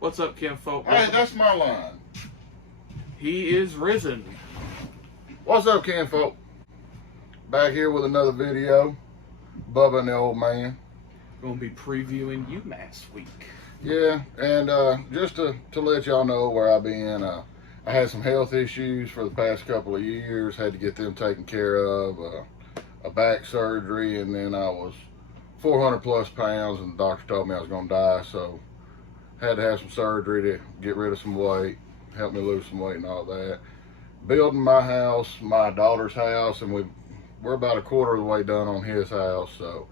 What's up, Kim folk? Hey, that's my line. He is risen. What's up, kinfolk? Back here with another video. Bubba and the old man. Going to be previewing UMass week. Yeah, and just to let y'all know where I've been, I had some health issues for the past couple of years. Had to get them taken care of. A back surgery, and then I was 400 plus pounds, and the doctor told me I was going to die, so had to have some surgery to get rid of some weight, help me lose some weight and all that. Building my house, my daughter's house, and we're about a quarter of the way done on his house, so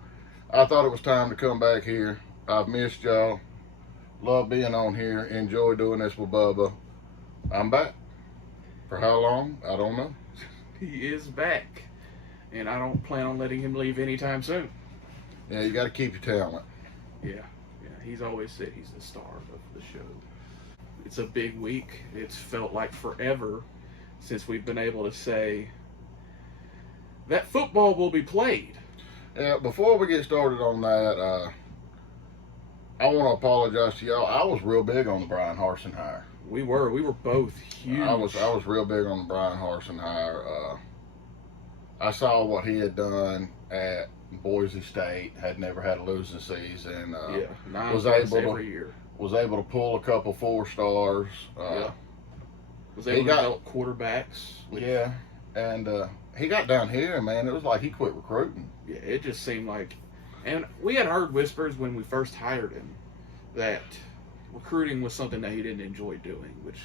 I thought it was time to come back here. I've missed y'all. Love being on here. Enjoy doing this with Bubba. I'm back. For how long? I don't know. He is back. And I don't plan on letting him leave anytime soon. Yeah, you got to keep your talent. Yeah. He's always said he's the star of the show. It's a big week. It's felt like forever since we've been able to say that football will be played. Yeah, before we get started on that, I want to apologize to y'all. I was real big on the Brian Harsin hire. We were both huge. I was real big on the Brian Harsin hire. I saw what he had done at Boise State. Had never had a losing season. Was every year. Was able to pull a couple 4-stars. Was able to develop quarterbacks. Yeah, and he got down here, and man, it was like he quit recruiting. Yeah, it just seemed like, and we had heard whispers when we first hired him that recruiting was something that he didn't enjoy doing. Which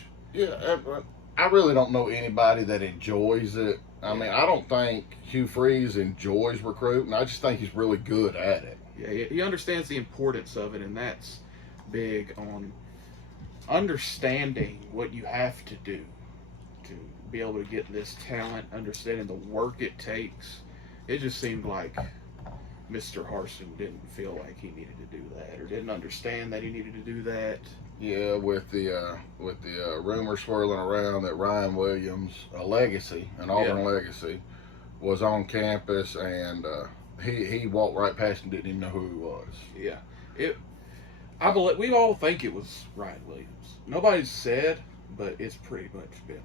I really don't know anybody that enjoys it. I mean, I don't think Hugh Freeze enjoys recruiting. I just think he's really good at it. Yeah, he understands the importance of it, and that's big on understanding what you have to do to be able to get this talent, understanding the work it takes. It just seemed like Mr. Harsin didn't feel like he needed to do that, or didn't understand that he needed to do that. Yeah, with the rumor swirling around that Ryan Williams, an Auburn legacy, was on campus, and he walked right past and didn't even know who he was. Yeah, we all think it was Ryan Williams. Nobody's said, but it's pretty much been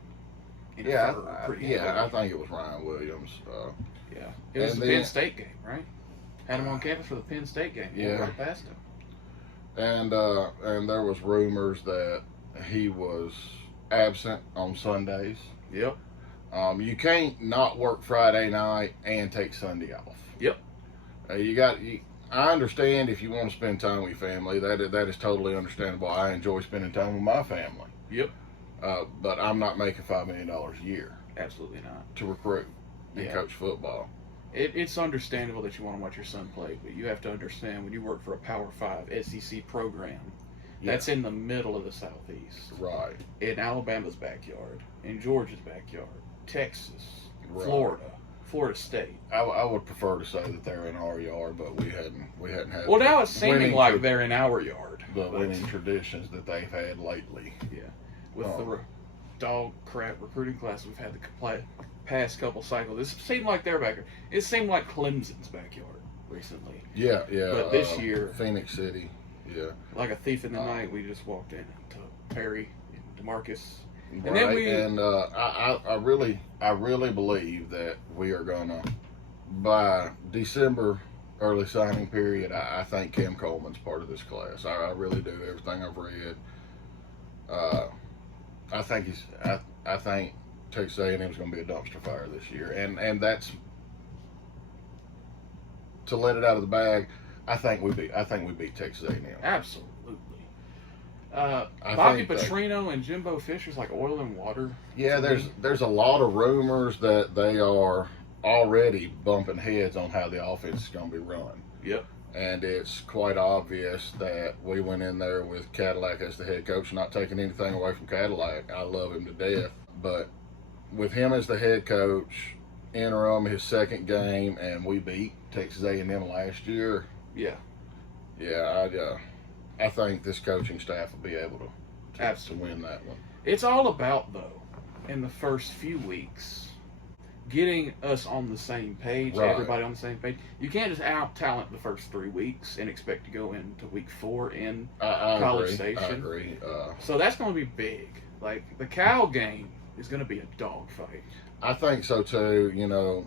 inferred. I think it was Ryan Williams. It was the Penn State game, right? Had him on campus for the Penn State game. Yeah, right past him. And there was rumors that he was absent on Sundays. Yep. You can't not work Friday night and take Sunday off. Yep. I understand if you want to spend time with your family. That is totally understandable. I enjoy spending time with my family. Yep. But I'm not making $5 million a year. Absolutely not. To recruit and coach football. It's understandable that you want to watch your son play, but you have to understand when you work for a Power 5 SEC program, that's in the middle of the Southeast. Right. In Alabama's backyard, in Georgia's backyard, Texas, right. Florida State. I would prefer to say that they're in our yard, but we hadn't had. Well, now it's seeming like they're in our yard. The winning traditions that they've had lately. Yeah. With the dog crap recruiting class we've had the past couple cycles, it seemed like their backyard. It seemed like Clemson's backyard recently. Yeah. But this year, Phoenix City. Yeah. Like a thief in the night, we just walked in to Perry and DeMarcus. And I really believe that we are gonna, by December early signing period, I think Cam Coleman's part of this class. I really do. Everything I've read, I think Texas A&M is going to be a dumpster fire this year, and that's to let it out of the bag. I think we beat Texas A&M. Absolutely. Bobby Petrino and Jimbo Fisher's like oil and water. Yeah, there's a lot of rumors that they are already bumping heads on how the offense is going to be run. Yep. And it's quite obvious that we went in there with Cadillac as the head coach, not taking anything away from Cadillac. I love him to death. But with him as the head coach, interim, his second game, and we beat Texas A&M last year. Yeah. I think this coaching staff will be able to win that one. It's all about, though, in the first few weeks, getting us on the same page, Right. everybody on the same page. You can't just out talent the first 3 weeks and expect to go into week 4 in I College agree. I Station. agree. So that's going to be big. Like the Cal game is going to be a dogfight. I think so too.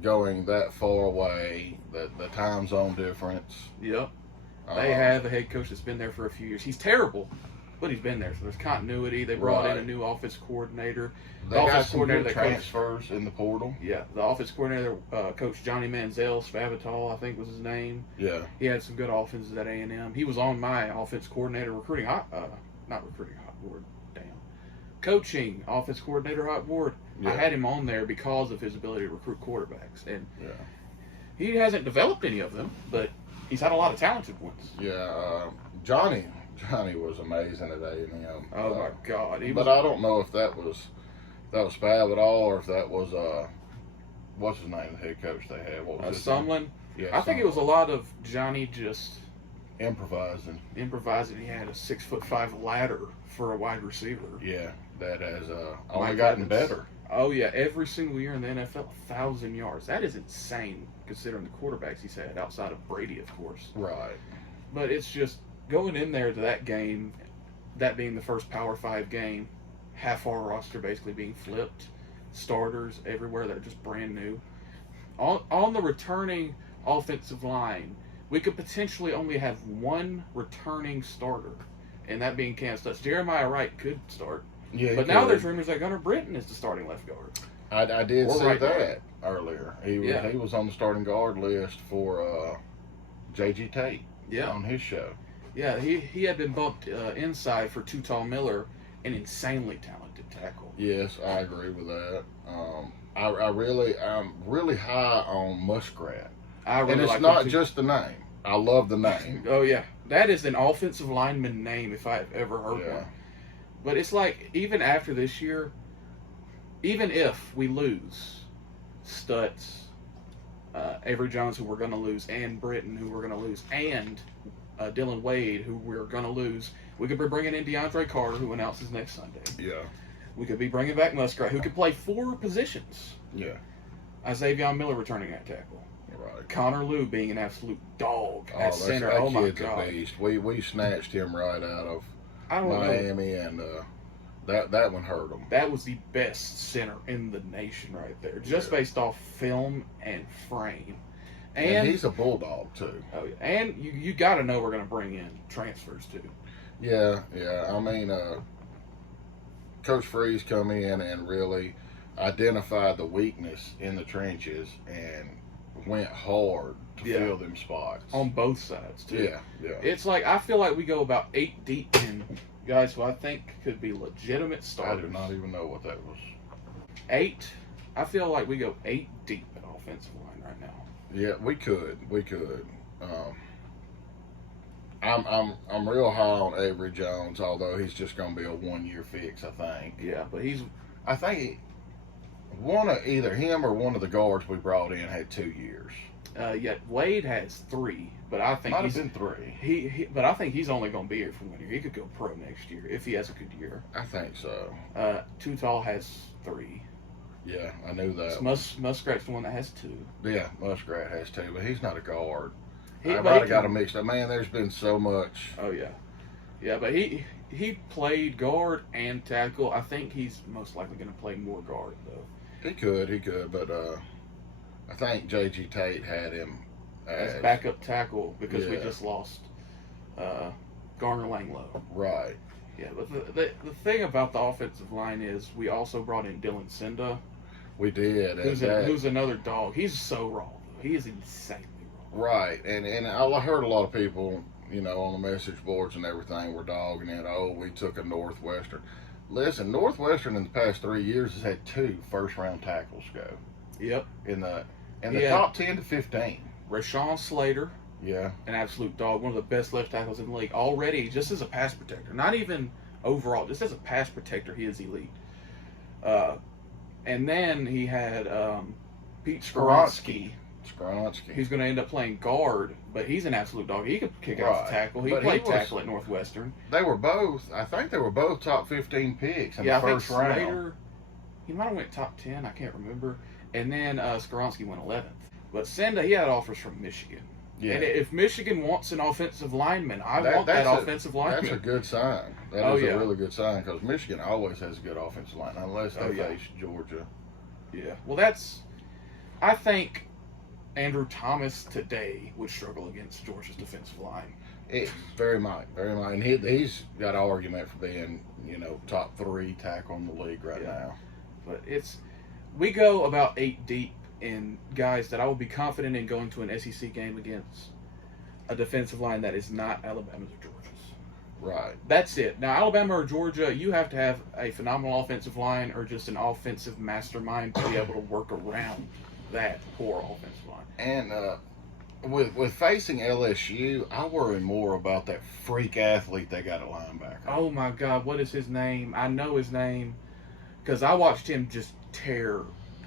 Going that far away, the time zone difference. Yep. They have a head coach that's been there for a few years. He's terrible, but he's been there. So there's continuity. They brought in a new offense coordinator. They got some good transfers in the portal. Yeah, the offense coordinator, Coach Johnny Manziel, Spavital, I think was his name. Yeah. He had some good offenses at A&M. He was on my offense coordinator coaching offense coordinator hot board. Yeah. I had him on there because of his ability to recruit quarterbacks, and Yeah. he hasn't developed any of them, but he's had a lot of talented ones. Yeah. Johnny was amazing at A&M. Oh my God! But I don't know if that was Spavital or if that was what's his name, the head coach they had. What was his name? Sumlin. Yeah, I think it was a lot of Johnny just improvising. He had a 6'5" ladder for a wide receiver. Yeah, that has only gotten better. Oh yeah, every single year in the NFL, 1,000 yards. That is insane considering the quarterbacks he's had outside of Brady, of course. Right. But it's just going in there to that game, that being the first Power 5 game, half our roster basically being flipped, starters everywhere that are just brand new. On the returning offensive line, we could potentially only have one returning starter, and that being Cam Stutz. Jeremiah Wright could start. Yeah, but now there's rumors that Gunnar Britton is the starting left guard. I did see right that earlier. He was on the starting guard list for J.G. Tate on his show. Yeah, he had been bumped inside for Too Tall Miller, an insanely talented tackle. Yes, I agree with that. I'm really high on Muskrat. And it's not just the name. I love the name. Oh yeah, that is an offensive lineman name if I've ever heard one. But it's like, even after this year, even if we lose Stutz, Avery Jones, who we're going to lose, and Britton, who we're going to lose, and Dylan Wade, who we're going to lose, we could be bringing in DeAndre Carter, who announces next Sunday. Yeah. We could be bringing back Muskrat, who could play 4 positions. Yeah. Isaiah Miller returning at tackle. Right. Connor Lew being an absolute dog at center. That my kid's God. a beast. We snatched him right out of I don't Miami, know. and that one hurt him. That was the best center in the nation right there, just based off film and frame. And he's a bulldog too. Oh yeah, and you got to know we're going to bring in transfers too. Yeah. I mean, Coach Freeze come in and really identified the weakness in the trenches and went hard to fill them spots on both sides too. Yeah. It's like, I feel like we go about 8 deep in guys who I think could be legitimate starters. I do not even know what that was. 8. I feel like we go 8 deep at offensive line right now. Yeah, we could. I'm real high on Avery Jones, although he's just going to be a 1-year fix, I think. Yeah, but I think either him or one of the guards we brought in had 2 years. Wade has 3, but I think might have been 3. But I think he's only going to be here for 1 year. He could go pro next year if he has a good year. I think so. Too Tall has 3. Yeah, I knew that. Muskrat's the one that has 2. Yeah, Muskrat has 2, but he's not a guard. I might have got him mixed up. Man, there's been so much. Oh yeah, but he played guard and tackle. I think he's most likely going to play more guard though. He could, but I think J.G. Tate had him as backup tackle because we just lost Garner Langlow. Right. Yeah, but the thing about the offensive line is we also brought in Dylan Cinda. We did. Who's another dog. He's so raw though. He is insanely raw. Right, and I heard a lot of people, on the message boards and everything, were dogging it. Oh, we took a Northwestern. Listen, Northwestern in the past 3 years has had 2 first-round tackles go. Yep. In the top 10 to 15. Rashawn Slater. Yeah. An absolute dog. One of the best left tackles in the league already, just as a pass protector. Not even overall, just as a pass protector, he is elite. And then he had Pete Skoronsky. He's going to end up playing guard, but he's an absolute dog. He could kick out the tackle. He played tackle at Northwestern. I think they were both top 15 picks in the first round. Slater, he might have went top 10. I can't remember. and then Skoronski went 11th. But Senda, he had offers from Michigan. Yeah. And if Michigan wants an offensive lineman, I want that offensive lineman. That's a good sign. That is a really good sign because Michigan always has a good offensive line unless they face Georgia. Yeah. Well, I think Andrew Thomas today would struggle against Georgia's defensive line. Very much. And he's got an argument for being, top 3 tackle in the league right now. But we go about 8 deep in guys that I would be confident in going to an SEC game against a defensive line that is not Alabama's or Georgia's. Right. That's it. Now, Alabama or Georgia, you have to have a phenomenal offensive line or just an offensive mastermind to be able to work around that poor offensive line. And with facing LSU, I worry more about that freak athlete they got at linebacker. Oh, my God. What is his name? I know his name because I watched him just tear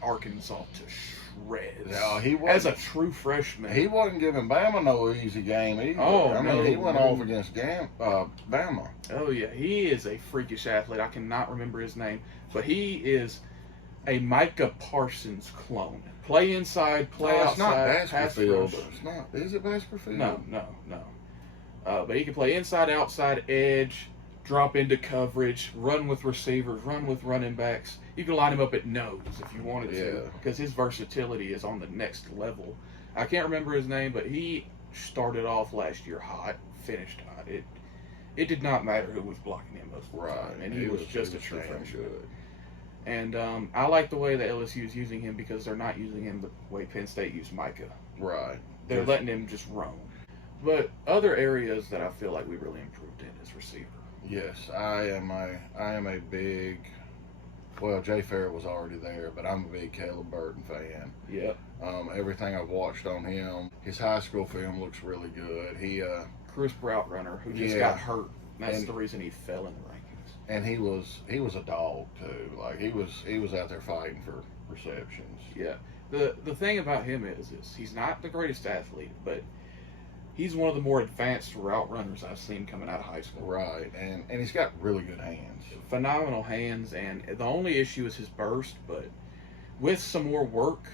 Arkansas to shreds. No, he wasn't. As a true freshman. He wasn't giving Bama no easy game either. Oh, he went off against Bama. Oh, yeah. He is a freakish athlete. I cannot remember his name. But he is a Micah Parsons clone. Play inside, play outside. It's not Baskerville. It's not. Is it Baskerville? No. But he can play inside, outside, edge, drop into coverage, run with receivers, run with running backs. You can line him up at nose if you wanted to, because his versatility is on the next level. I can't remember his name, but he started off last year hot, finished hot. It did not matter who was blocking him most of the time, and he was just a true freshman. And I like the way that LSU is using him because they're not using him the way Penn State used Micah. Right. They're letting him just roam. But other areas that I feel like we really improved in is receiver. Yes, I am a big. Well, Jay Farrell was already there, but I'm a big Caleb Burton fan. Yeah. Everything I've watched on him, his high school film looks really good. He crisp route runner who just got hurt. That's the reason he fell in the rankings. And he was a dog too. Like he was out there fighting for receptions. Yeah. The thing about him is he's not the greatest athlete, but he's one of the more advanced route runners I've seen coming out of high school. Right, and he's got really good hands. Phenomenal hands, and the only issue is his burst, but with some more work,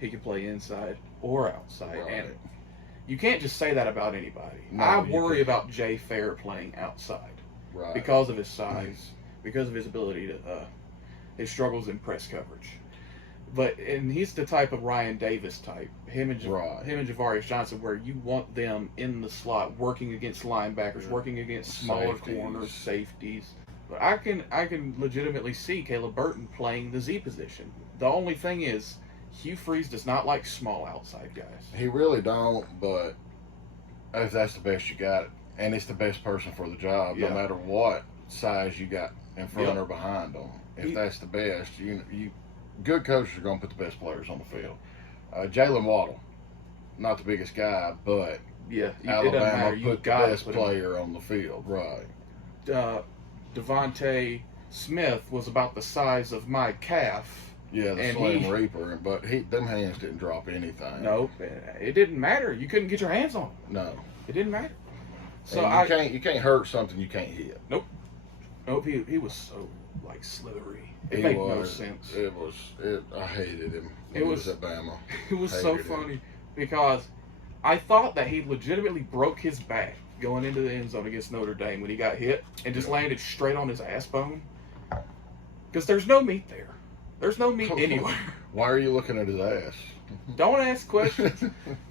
he can play inside or outside. Right. And you can't just say that about anybody. No, I worry about Jay Fair playing outside because of his size, because of his ability to, his struggles in press coverage. And he's the type of Ryan Davis type, him and Javarius Johnson, where you want them in the slot, working against linebackers, working against smaller corners, safeties. But I can legitimately see Caleb Burton playing the Z position. The only thing is, Hugh Freeze does not like small outside guys. He really don't, but if that's the best you got, and it's the best person for the job, no matter what size you got in front or behind them. If that's the best, you good coaches are going to put the best players on the field. Jalen Waddle, not the biggest guy, but Alabama put the best player on the field. Right. Devontae Smith was about the size of my calf. Yeah, the Slim Reaper, but them hands didn't drop anything. Nope, it didn't matter. You couldn't get your hands on him. No, it didn't matter. So you can't hurt something you can't hit. Nope. He was so slithery. It made no sense. I hated him. It was at Bama. It was so funny because I thought that he legitimately broke his back going into the end zone against Notre Dame when he got hit and just landed straight on his ass bone. Because there's no meat there. There's no meat anywhere. Why are you looking at his ass? Don't ask questions.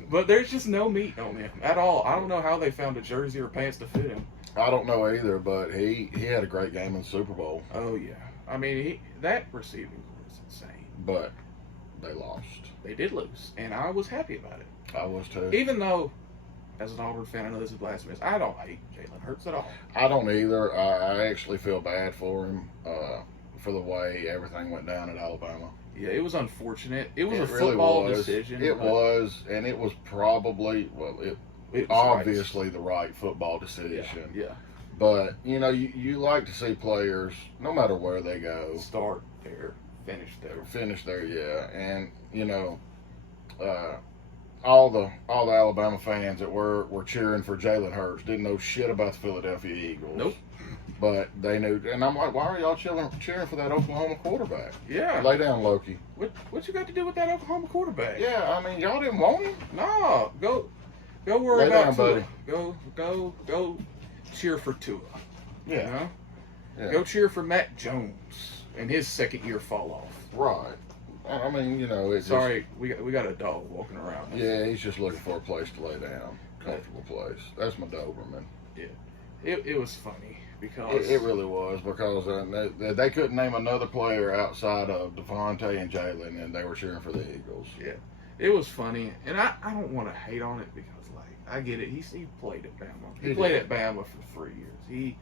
But there's just no meat on him at all. I don't know how they found a jersey or pants to fit him. I don't know either, but he had a great game in the Super Bowl. Oh, yeah. I mean, that receiving was insane. But they lost. They did lose, and I was happy about it. I was too. Even though, as an Auburn fan, I know this is blasphemous, I don't hate Jalen Hurts at all. I don't either. I actually feel bad for him for the way everything went down at Alabama. Yeah, it was unfortunate. It was a football decision. It was, and it was probably, it was obviously the right football decision. Yeah. But, you like to see players, no matter where they go, start there, finish there. Yeah. And, all the Alabama fans that were cheering for Jalen Hurts didn't know shit about the Philadelphia Eagles. Nope. But they knew, and I'm like, why are y'all cheering for that Oklahoma quarterback? Yeah. Lay down, Loki. What you got to do with that Oklahoma quarterback? Yeah, I mean, y'all didn't want him. No, go worry Lay about down, Tua. buddy. Go cheer for Tua. Yeah. You know? Yeah. Go cheer for Matt Jones and his second year fall off. Right. I mean, you know, it's Sorry, we got a dog walking around. Yeah, he's just looking for a place to lay down, comfortable place. That's my Doberman. Yeah, it was funny because It really was, because they couldn't name another player outside of Devontae and Jalen, and they were cheering for the Eagles. Yeah, it was funny, and I don't want to hate on it because, like, I get it. He played at Bama. He played at Bama for 3 years.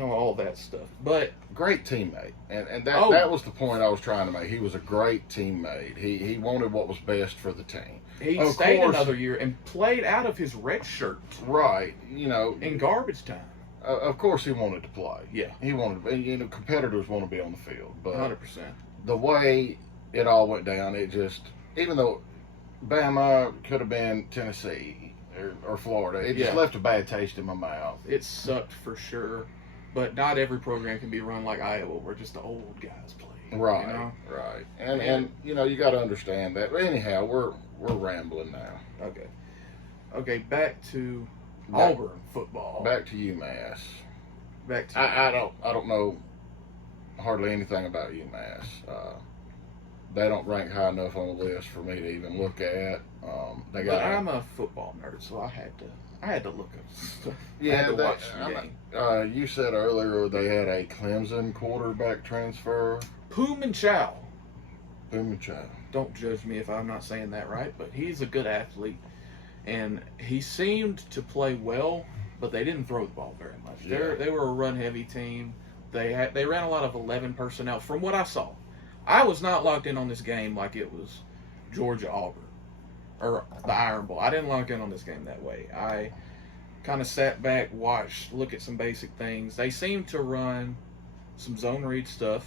All that stuff. But great teammate, and that was the point I was trying to make. He was a great teammate. He wanted what was best for the team. He stayed another year and played out of his red shirt. Right, in garbage time. Of course, he wanted to play. Yeah, he wanted. Competitors want to be on the field, but 100%. The way it all went down, it just, even though Bama could have been Tennessee or Florida, it just left a bad taste in my mouth. It sucked for sure, but not every program can be run like Iowa, where just the old guys play. Right, right, and you got to understand that. But anyhow, we're rambling now. Okay, back to Auburn football. Back to UMass. Back to I don't know hardly anything about UMass. They don't rank high enough on the list for me to even look at. But I'm a football nerd, so I had to look up stuff. Yeah, I had to watch the game. You said earlier they had a Clemson quarterback transfer. Pullman Chow. Chow. Don't judge me if I'm not saying that right, but he's a good athlete, and he seemed to play well, but they didn't throw the ball very much. Yeah. They were a run-heavy team. They ran a lot of 11 personnel. From what I saw, I was not locked in on this game like it was Georgia Auburn or the Iron Bowl. I didn't lock in on this game that way. I kind of sat back, watched, look at some basic things. They seemed to run some zone read stuff,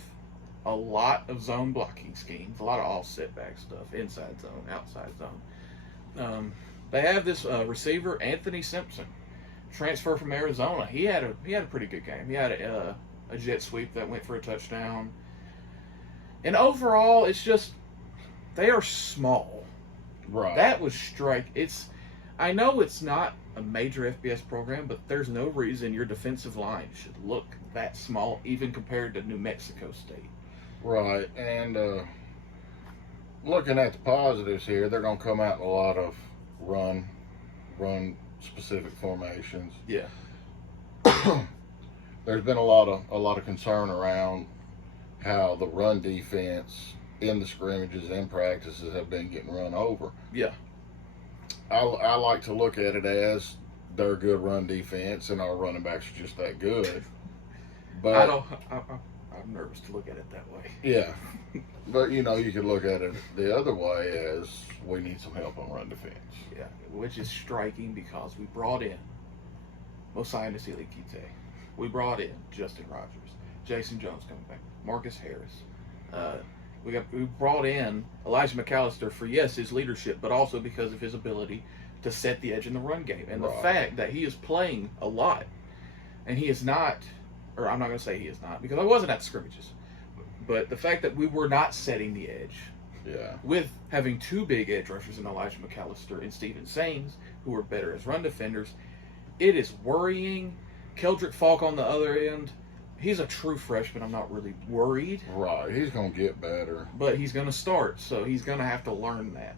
a lot of zone blocking schemes, a lot of offset back stuff, inside zone, outside zone. They have this receiver, Anthony Simpson, transfer from Arizona. He had a pretty good game. He had a jet sweep that went for a touchdown. And overall, it's just they are small. Right. That was I know it's not a major FBS program, but there's no reason your defensive line should look that small, even compared to New Mexico State. Right, and looking at the positives here, they're going to come out in a lot of run specific formations. Yeah. There's been a lot of concern around how the run defense in the scrimmages and practices have been getting run over. Yeah. I like to look at it as they're a good run defense and our running backs are just that good. But I'm nervous to look at it that way. Yeah. But you could look at it the other way as we need some help on run defense. Yeah, which is striking because we brought in Mosiah Nasili Kite. We brought in Justin Rogers, Jason Jones coming back, Marcus Harris. We brought in Elijah McAllister for, yes, his leadership, but also because of his ability to set the edge in the run game. And the fact that he is playing a lot, and he is not, or I'm not going to say he is not, because I wasn't at the scrimmages, but the fact that we were not setting the edge, with having two big edge rushers in Elijah McAllister and Steven Sains, who are better as run defenders, it is worrying. Keldrick Falk on the other end, he's a true freshman. I'm not really worried. Right, he's going to get better. But he's going to start, so he's going to have to learn that.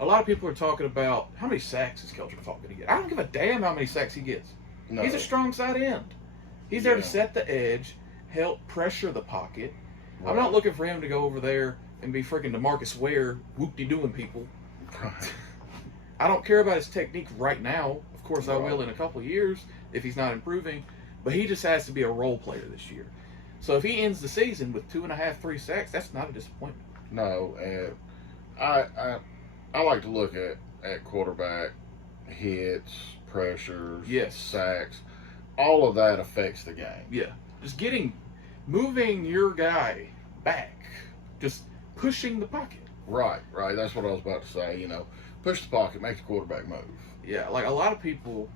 A lot of people are talking about how many sacks is Keldrick Falk going to get. I don't give a damn how many sacks he gets. No. He's a strong side end. He's there to set the edge, help pressure the pocket. Right. I'm not looking for him to go over there and be freaking DeMarcus Ware whoop-de-doing people. I don't care about his technique right now. Of course, I will in a couple of years if he's not improving. But he just has to be a role player this year. So if he ends the season with 2.5, 3 sacks, that's not a disappointment. No, and I like to look at quarterback hits, pressures, sacks. All of that affects the game. Yeah, just moving your guy back, just pushing the pocket. Right. That's what I was about to say. Push the pocket, make the quarterback move. Yeah, like a lot of people.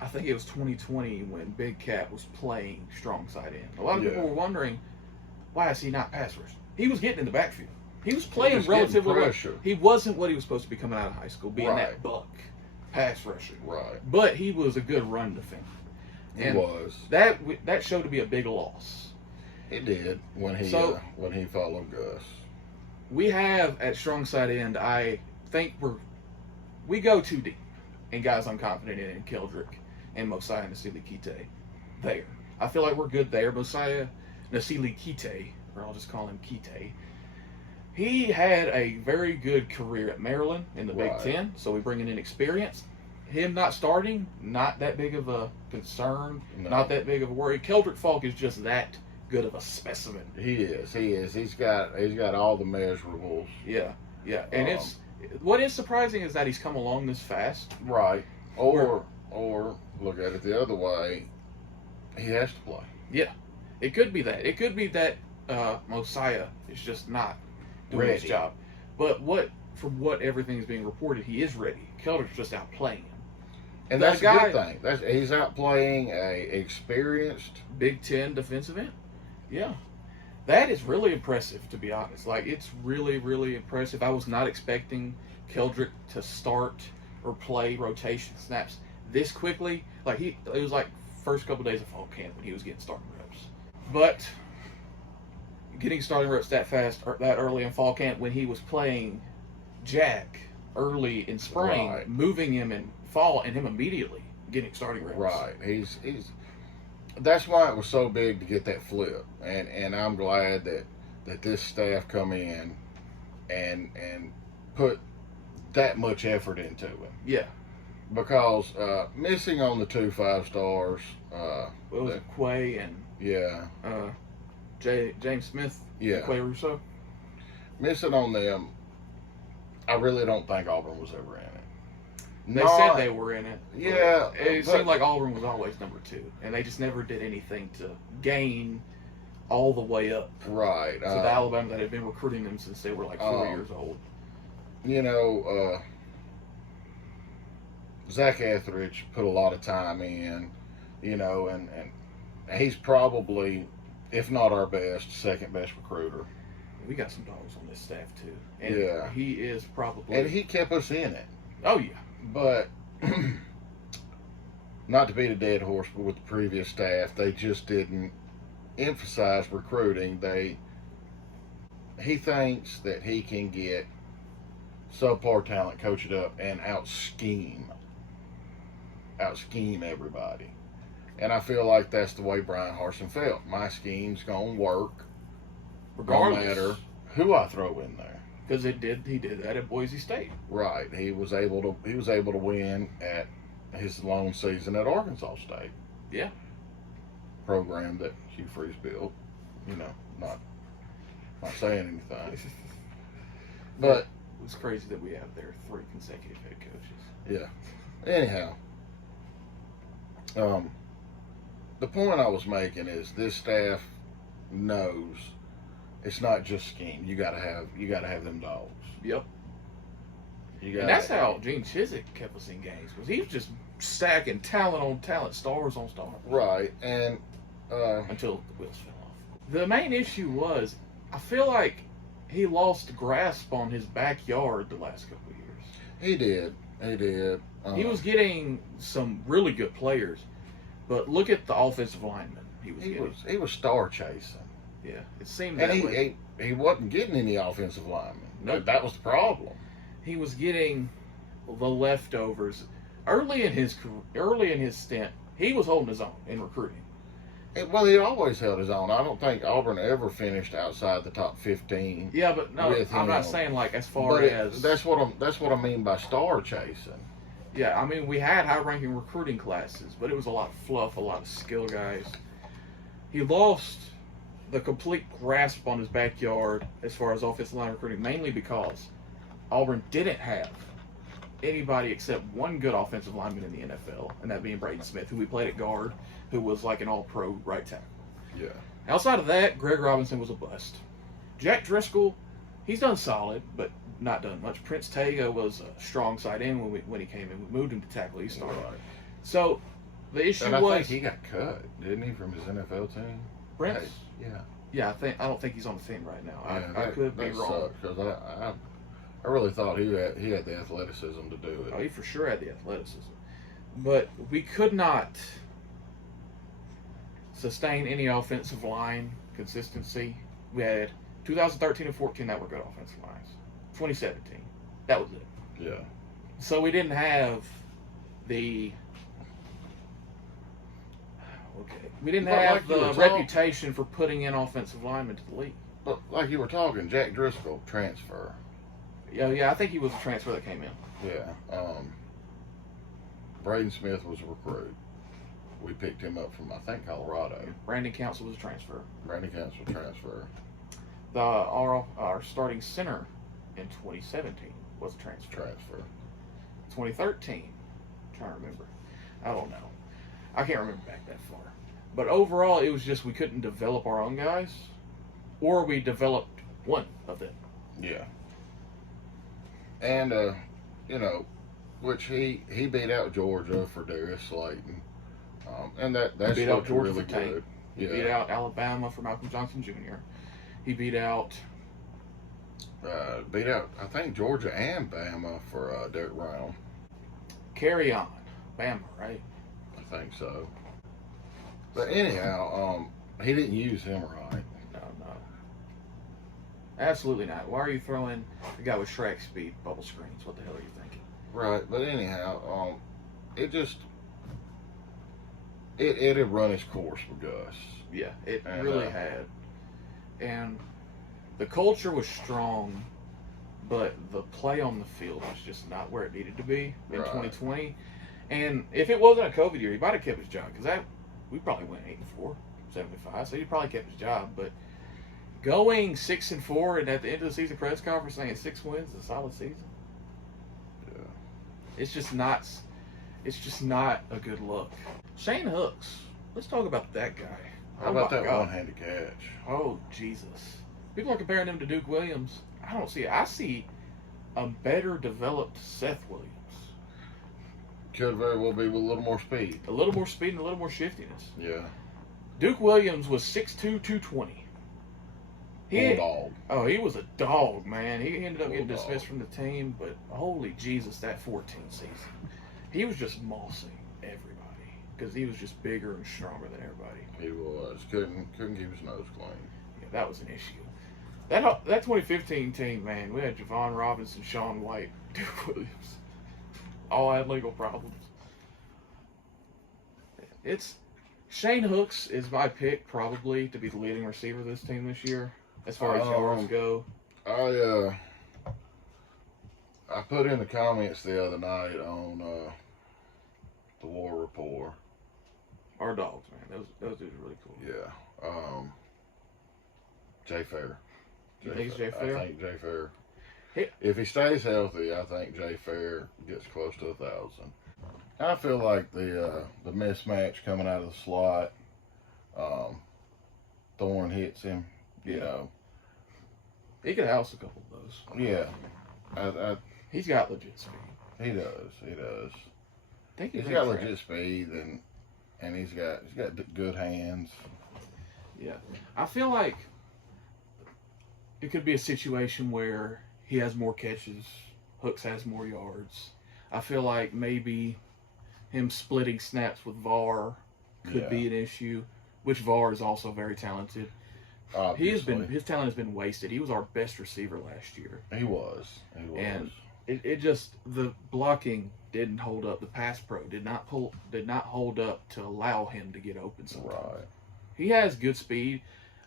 I think it was 2020 when Big Cat was playing strong side end. A lot of people were wondering, why is he not pass rushing? He was getting in the backfield. He was playing relatively well. He wasn't what he was supposed to be coming out of high school, being that buck pass rusher. Right. But he was a good run defender. He was. That showed to be a big loss. It did when he followed Gus. We have at strong side end, I think we go too deep. And guys I'm confident in Keldrick and Mosiah Nasili Kite there. I feel like we're good there. Mosiah Nasili Kite, or I'll just call him Kite, he had a very good career at Maryland in the Big Ten, so we bring in experience. Him not starting, not that big of a concern, not that big of a worry. Keldrick Falk is just that good of a specimen. He is. He's got all the measurables. Yeah. And what is surprising is that he's come along this fast. Right. Or look at it the other way, he has to play. Yeah. It could be that. It could be that Mosiah is just not doing his job. But from what everything is being reported, he is ready. Keldrick's just out playing. And that's a good thing. He's out playing a experienced Big Ten defensive end. Yeah. That is really impressive, to be honest. Like, it's really, really impressive. I was not expecting Keldrick to start or play rotation snaps this quickly. Like, it was like first couple days of fall camp when he was getting starting reps. But getting starting reps that fast, or that early in fall camp when he was playing Jack early in spring, moving him in fall, and him immediately getting starting reps. Right. He's that's why it was so big to get that flip, and I'm glad that this staff come in and put that much effort into him. Yeah. Because missing on the 2 5-stars, what was it, Quay and James Smith, Quay Russo? Missing on them, I really don't think Auburn was ever in it. They said they were in it. Yeah. It seemed like Auburn was always number 2, and they just never did anything to gain all the way up. Right. To the Alabama that had been recruiting them since they were like 4 years old. You know, Zach Etheridge put a lot of time in, you know, and he's probably, if not our best, second best recruiter. We got some dogs on this staff too. And he is probably. And he kept us in it. Oh, yeah. But, not to beat a dead horse, but with the previous staff, they just didn't emphasize recruiting. He thinks that he can get subpar talent, coach it up, and out scheme everybody. And I feel like that's the way Brian Harsin felt. My scheme's gonna work, regardless, no matter who I throw in there. Because he did that at Boise State. Right. He was able to win at his lone season at Arkansas State. Yeah. Program that Hugh Freeze built. You know, not saying anything. But it's crazy that we have their 3 consecutive head coaches. Yeah. Anyhow, the point I was making is this staff knows it's not just scheme. You gotta have them dogs. Yep. And that's how Gene Chizik kept us in games, because he was just stacking talent on talent, stars on stars. Right, and until the wheels fell off. The main issue was, I feel like he lost grasp on his backyard the last couple of years. He did. He was getting some really good players, but look at the offensive linemen he was star chasing. Yeah, it seemed that way. He wasn't getting any offensive linemen. Nope. That was the problem. He was getting the leftovers. Early in his stint, he was holding his own in recruiting. Well, he always held his own. I don't think Auburn ever finished outside the top 15. Yeah, but no, I'm not saying like as far as. That's what I mean by star chasing. Yeah, I mean, we had high-ranking recruiting classes, but it was a lot of fluff, a lot of skill guys. He lost the complete grasp on his backyard as far as offensive line recruiting, mainly because Auburn didn't have anybody except one good offensive lineman in the NFL, and that being Braden Smith, who we played at guard, who was like an all-pro right tackle. Yeah. Outside of that, Greg Robinson was a bust. Jack Driscoll, he's done solid, but not done much. Prince Tega was a strong side end when he came in. We moved him to tackle. He started. Right. So The issue And I was think he got cut, didn't he, from his NFL team? Brent. Yeah. Yeah, I don't think he's on the team right now. Yeah, I could be wrong. Because I really thought he had the athleticism to do it. Oh, he for sure had the athleticism, but we could not sustain any offensive line consistency. We had 2013 and 14 that were good offensive lines. 2017, that was it. Yeah. So we didn't have we didn't have the reputation for putting in offensive linemen to the league. But like you were talking, Jack Driscoll transfer. Yeah, I think he was a transfer that came in. Yeah. Braden Smith was a recruit. We picked him up from, I think, Colorado. Brandon Council was a transfer. Brandon Council transfer. Our starting center in 2017 was a transfer. 2013, I'm trying to remember. I don't know. I can't remember back that far. But overall, it was just we couldn't develop our own guys, or we developed one of them. Yeah. And, which he beat out Georgia for Darius Slayton. And that's beat out Georgia really for Tank. good. He beat out Alabama for Malcolm Johnson Jr. He beat out I think, Georgia and Bama for Derek Brown. Carry on. Bama, right? I think so. But anyhow, he didn't use him right. No. Absolutely not. Why are you throwing the guy with Shrek speed bubble screens? What the hell are you thinking? Right, but anyhow, it had run its course with Gus. Yeah, it really had. And the culture was strong, but the play on the field was just not where it needed to be in 2020. And if it wasn't a COVID year, he might have kept his job, because we probably went 8-4, 75, so he probably kept his job. But going 6-4 and at the end of the season press conference saying 6 wins is a solid season. Yeah. It's just not a good look. Shane Hooks. Let's talk about that guy. How about that one-handed catch? Oh, Jesus. People are comparing him to Duke Williams. I don't see it. I see a better developed Seth Williams. Could very well be with a little more speed. A little more speed and a little more shiftiness. Yeah. Duke Williams was 6'2", 220. Bulldog. Oh, he was a dog, man. He ended up getting dismissed from the team, but holy Jesus, that 14 season. He was just mossing everybody because he was just bigger and stronger than everybody. He was. Couldn't keep his nose clean. Yeah, that was an issue. That 2015 team, man, we had Javon Robinson, Sean White, Duke Williams. All had legal problems. Shane Hooks is my pick probably to be the leading receiver of this team this year as far as yards go. I put in the comments the other night on the War Report. Our dogs, man. Those dudes are really cool. Yeah. Jay Fair. You think it's Jay Fair? I think Jay Fair. If he stays healthy, I think Jay Fair gets close to 1,000. I feel like the mismatch coming out of the slot, Thorne hits him. You know, he could house a couple of those. Yeah, he's got legit speed. He does. I think he's got legit speed, and he's got good hands. Yeah, I feel like it could be a situation where he has more catches, Hooks has more yards. I feel like maybe him splitting snaps with VAR could be an issue, which VAR is also very talented. Obviously. His talent has been wasted. He was our best receiver last year. He was. And it just, the blocking didn't hold up. The pass pro did not hold up to allow him to get open sometimes. Right. He has good speed.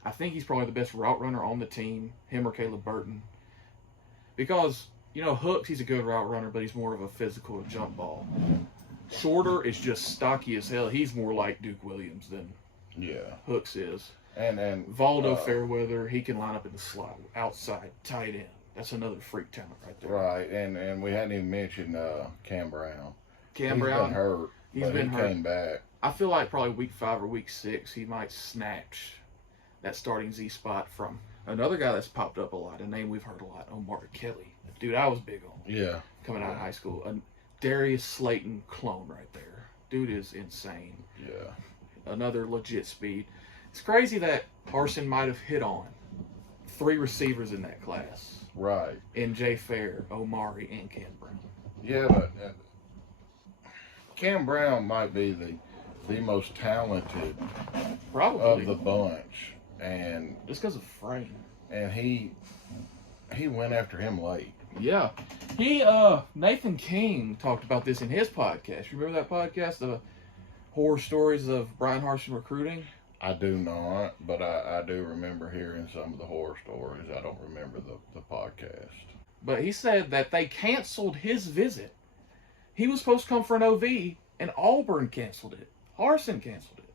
I think he's probably the best route runner on the team, him or Caleb Burton. Because, Hooks, he's a good route runner, but he's more of a physical jump ball. Shorter is just stocky as hell. He's more like Duke Williams than Hooks is. And Valdo Fairweather, he can line up in the slot, outside, tight end. That's another freak talent right there. Right, and we hadn't even mentioned Cam Brown. Cam Brown. Been hurt. He came back. I feel like probably week 5 or week 6, he might snatch that starting Z spot from another guy that's popped up a lot, a name we've heard a lot, Omar Kelly. Dude, I was big on. Yeah. Coming out of high school. A Darius Slayton clone right there. Dude is insane. Yeah. Another legit speed. It's crazy that Harsin might have hit on 3 receivers in that class. Right. In Jay Fair, Omari, and Cam Brown. Yeah, but Cam Brown might be the most talented Probably. of the bunch, and just because of frame. And he went after him late. Yeah. Nathan King talked about this in his podcast. You remember that podcast, the horror stories of Brian Harsin recruiting? I do not, but I do remember hearing some of the horror stories. I don't remember the podcast. But he said that they canceled his visit. He was supposed to come for an OV, and Auburn canceled it. Harsin canceled it.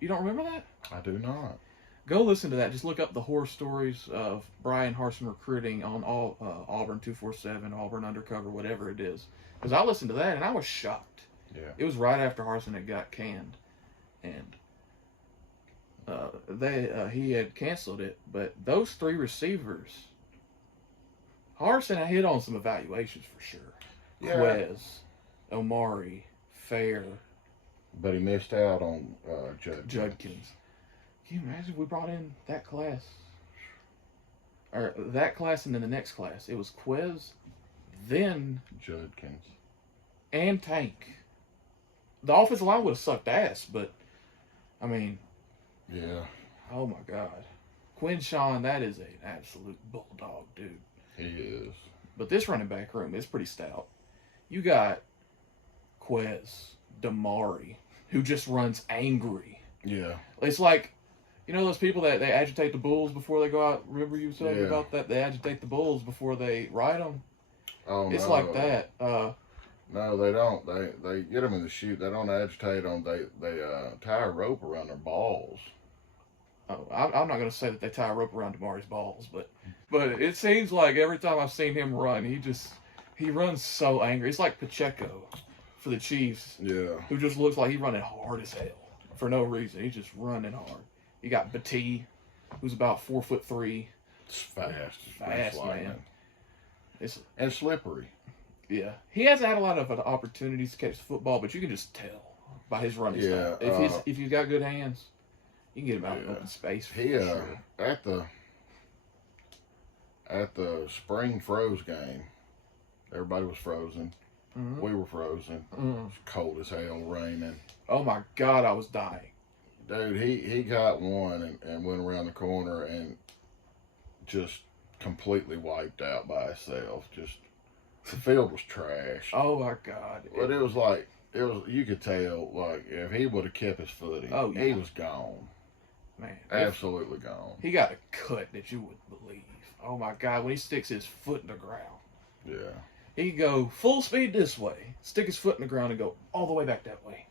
You don't remember that? I do not. Go listen to that. Just look up the horror stories of Brian Harsin recruiting on Auburn 247, Auburn Undercover, whatever it is. Because I listened to that, and I was shocked. Yeah. It was right after Harsin had got canned. And he had canceled it, but those 3 receivers, Harsin hit on some evaluations for sure. Yeah. Quez, Omari, Fair, but he missed out on Judkins. Can you imagine if we brought in that class, or that class, and then the next class? It was Quez, then Judkins, and Tank. The offensive line would have sucked ass, but I mean. Yeah. Oh my God. Quinshawn, that is an absolute bulldog, dude. He is. But this running back room is pretty stout. You got Quez, Damari, who just runs angry. Yeah. It's like, you know those people that they agitate the bulls before they go out? Remember you telling me about that? They agitate the bulls before they ride them? Oh, it's no. like that. No, they don't. They get them in the chute. They don't agitate them. They tie a rope around their balls. Oh, I'm not going to say that they tie a rope around Damari's balls, but it seems like every time I've seen him run, he runs so angry. It's like Pacheco for the Chiefs, who just looks like he's running hard as hell for no reason. He's just running hard. You got Batee, who's about 4'3". It's fast, man. And slippery. Yeah, he hasn't had a lot of opportunities to catch the football, but you can just tell by his running style. If he's got good hands, you can get him out in open space. Sure. At the spring froze game, everybody was frozen. Mm-hmm. We were frozen. Mm-hmm. It was cold as hell, raining. Oh my God, I was dying. Dude, he got one and went around the corner and just completely wiped out by himself. The field was trash. Oh my God. But you could tell, like, if he would have kept his footing, he was gone. Man. Absolutely gone. He got a cut that you wouldn't believe. Oh my God, when he sticks his foot in the ground. Yeah. He can go full speed this way, stick his foot in the ground and go all the way back that way.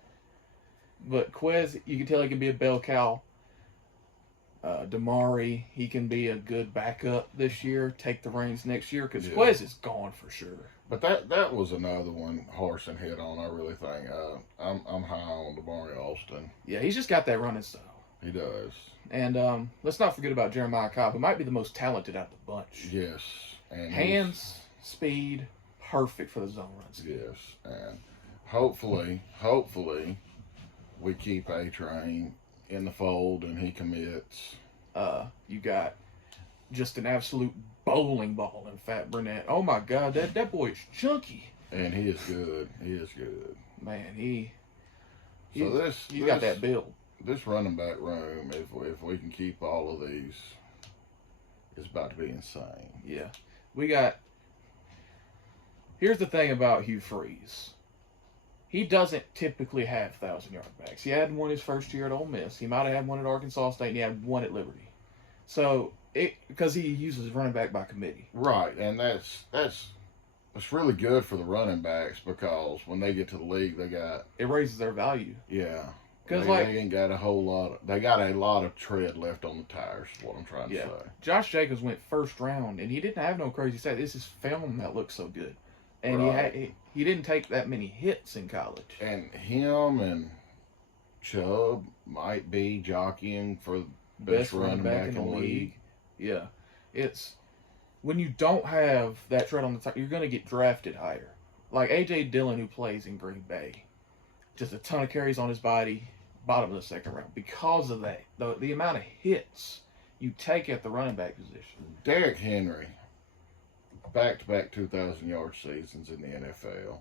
But Quez, you can tell he can be a bell cow. Damari, he can be a good backup this year, take the reins next year, because Quez is gone for sure. But that was another one Harsin hit on, I really think. I'm high on Damari Alston. Yeah, he's just got that running style. He does. And let's not forget about Jeremiah Cobb, who might be the most talented out of the bunch. Yes. And hands, speed, perfect for the zone runs. Yes. And hopefully, we keep A-Train in the fold and he commits. You got just an absolute bowling ball in Fat Burnett. Oh my God, that boy is chunky. And he is good. He is good. Man, he's got that build. This running back room, if we can keep all of these, is about to be insane. Yeah. Here's the thing about Hugh Freeze. He doesn't typically have 1,000-yard backs. He had one his first year at Ole Miss. He might have had one at Arkansas State, and he had one at Liberty. So, because he uses running back by committee. Right, and that's really good for the running backs because when they get to the league, it raises their value. Yeah. Because they ain't got they got a lot of tread left on the tires, is what I'm trying to say. Josh Jacobs went first round, and he didn't have no crazy stats. This is film that looks so good. And he didn't take that many hits in college. And him and Chubb might be jockeying for best running back in the league. Yeah. It's when you don't have that tread on the tire, you're going to get drafted higher. Like A.J. Dillon, who plays in Green Bay. just a ton of carries on his body, bottom of the second round. Because of that, the amount of hits you take at the running back position. Derrick Henry, back-to-back 2,000-yard seasons in the NFL,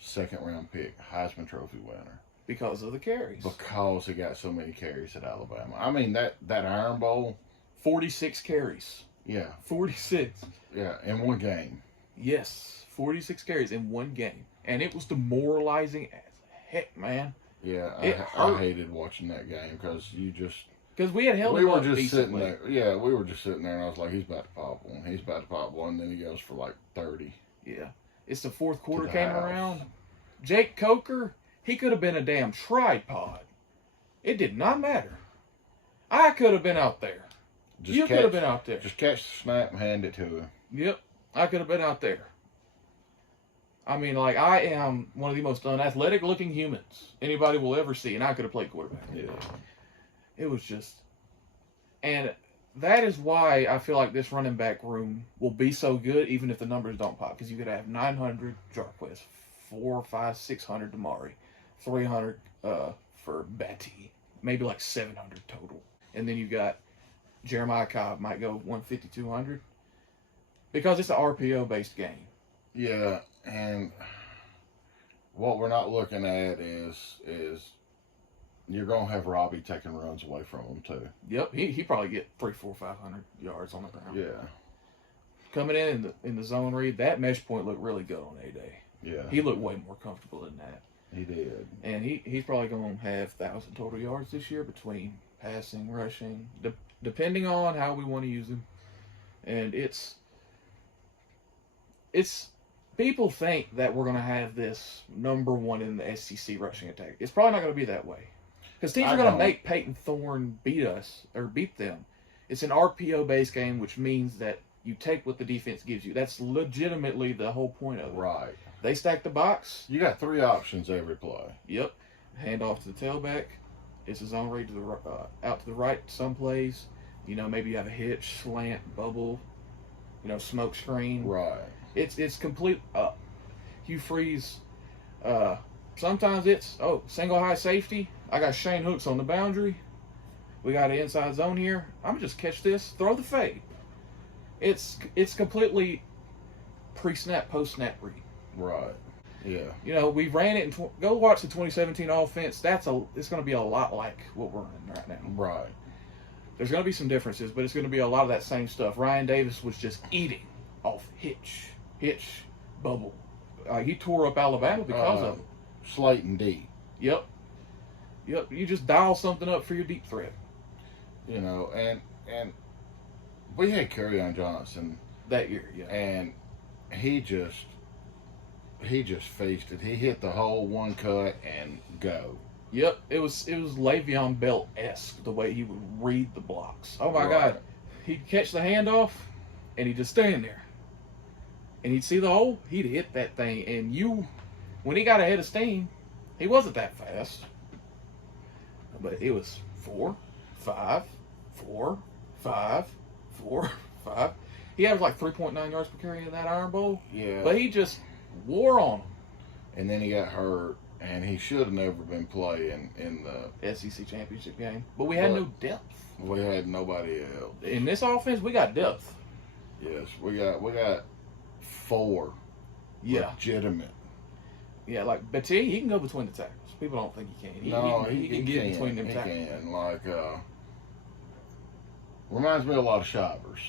second-round pick, Heisman Trophy winner. Because of the carries. Because he got so many carries at Alabama. I mean, that Iron Bowl. 46 carries. Yeah. 46. Yeah, in one game. Yes, 46 carries in one game. And it was demoralizing as heck, man. Yeah, I hated watching that game because because we had held him up decently. Sitting there. Yeah, we were just sitting there, and I was like, he's about to pop one. He's about to pop one, and then he goes for like 30. Yeah. It's the fourth quarter came around. Jake Coker, he could have been a damn tripod. It did not matter. I could have been out there. You could have been out there. Just catch the snap and hand it to him. Yep. I could have been out there. I mean, like, I am one of the most unathletic-looking humans anybody will ever see, and I could have played quarterback. Yeah. It was just... And that is why I feel like this running back room will be so good, even if the numbers don't pop. Because you could have 900 Jarquez, 400, 500, 600 Damari, 300 for Batty, maybe like 700 total. And then you got Jeremiah Cobb might go 150, 200. Because it's an RPO-based game. Yeah, and what we're not looking at is you're going to have Robbie taking runs away from him, too. Yep, he probably get 300, 400, 500 yards on the ground. Yeah. Coming in the zone read, that mesh point looked really good on A-Day. Yeah. He looked way more comfortable than that. He did. And he's probably going to have 1,000 total yards this year between passing, rushing, depending on how we want to use him. And it's people think that we're going to have this number one in the SEC rushing attack. It's probably not going to be that way. Because teams are going to make Peyton Thorne beat them. It's an RPO-based game, which means that you take what the defense gives you. That's legitimately the whole point of it. Right. They stack the box. You got 3 options every play. Yep. Hand off to the tailback. It's a zone read to the out to the right some plays. You know, maybe you have a hitch, slant, bubble, smoke screen. Right. It's complete. Hugh Freeze. Sometimes it's single high safety. I got Shane Hooks on the boundary. We got an inside zone here. I'm gonna just catch this, throw the fade. It's completely pre-snap, post-snap read. Right. Yeah. We ran it go watch the 2017 offense. It's going to be a lot like what we're in right now. Right. There's going to be some differences, but it's going to be a lot of that same stuff. Ryan Davis was just eating off hitch, bubble. He tore up Alabama because of it. Slayton D. Yep. You just dial something up for your deep threat. And we had Kerryon Johnson that year, yeah. And he just feasted. He hit the hole, one cut, and go. Yep, it was Le'Veon Bell-esque the way he would read the blocks. Oh my God, he'd catch the handoff, and he'd just stand there, and he'd see the hole. He'd hit that thing, and when he got ahead of steam, he wasn't that fast, but it was 4, 5, 4, 5, 4, 5. He averaged like 3.9 yards per carry in that Iron Bowl. Yeah, but he just wore on him. And then he got hurt, and he should have never been playing in the SEC championship game. But we had no depth. We had nobody else. In this offense, we got depth. Yes, we got 4 legitimate. Yeah, like Batty, he can go between the tackles. People don't think he can. He can get between them tackles. He can. Reminds me a lot of Shivers.